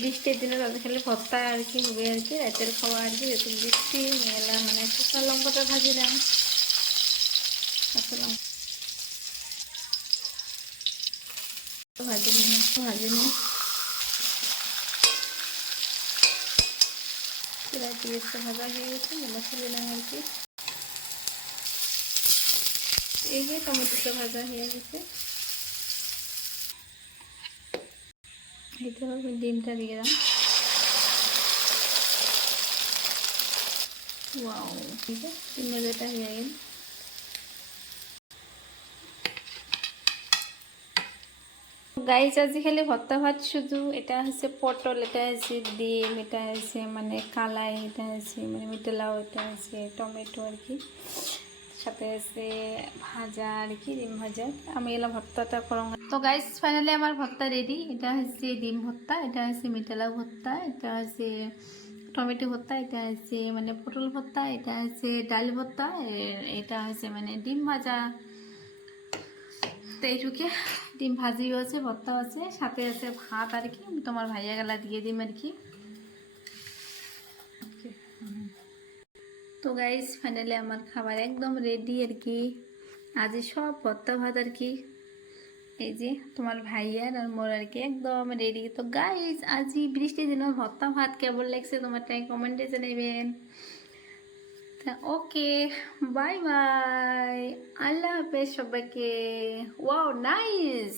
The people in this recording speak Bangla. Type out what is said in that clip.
বৃষ্টির দিনে তাদের খালি ভর্তা আর কি হবে আর কি, রাতের খাওয়া আর কি। যেহেতু বৃষ্টি মেলা মানে শুকনো লঙ্কাটা ভাজিলাম, কাঁচা লঙ্কা ভাজি নিই, ভাজি নিই। প্রায় পেঁয়াজটা ভাজা হয়ে গেছে, মেলা দিলাম আর কি। এই যে টমেটোটা ভাজা হয়ে গেছে, এতে ডিমটা দিয়ে দিলাম। ওয়াও, ঠিক আছে, ডিম ভাজাটা হয়ে গেল। গাইস আজকালি ভর্তা ভাত শুধু এটা হচ্ছে পটল, এটা হচ্ছে ডিম, এটা হচ্ছে মানে কালাই, এটা হচ্ছে মানে মিঠা লাউ, এটা হচ্ছে টমেটো আর কি, সাথে আছে ভাজা আর কি, ডিম ভাজা। আমি এলা ভর্তাটা করো। তো গাইস ফাইনালি আমার ভর্তা রেডি। এটা হচ্ছে ডিম ভর্তা, এটা হচ্ছে মিঠা লাউ ভর্তা, এটা হচ্ছে টমেটো ভর্তা, এটা হচ্ছে মানে পটল ভর্তা, এটা হচ্ছে ডাল ভর্তা, এটা হচ্ছে মানে ডিম ভাজা। তো এইটুকে ডিম ভাজিও আছে, ভর্তা আছে, সাথে আছে ভাত আর কি। তোমার ভাইয়া গেলা দিয়ে দিম আর কি। তো গাইস ফাইনালি আমার খাবার একদম রেডি আর কি। আজ সব ভর্তা ভাত আর কি, এই যে তোমার ভাইয়ার আর মোর আর কি একদম রেডি। তো গাইস আজই বৃষ্টির দিনে ভর্তা ভাত কেমন লাগছে তোমারটাই কমেন্টে জানাবেন। ওকে, বাই বাই, আল্লাহ হাফেজ সবাইকে। Wow nice.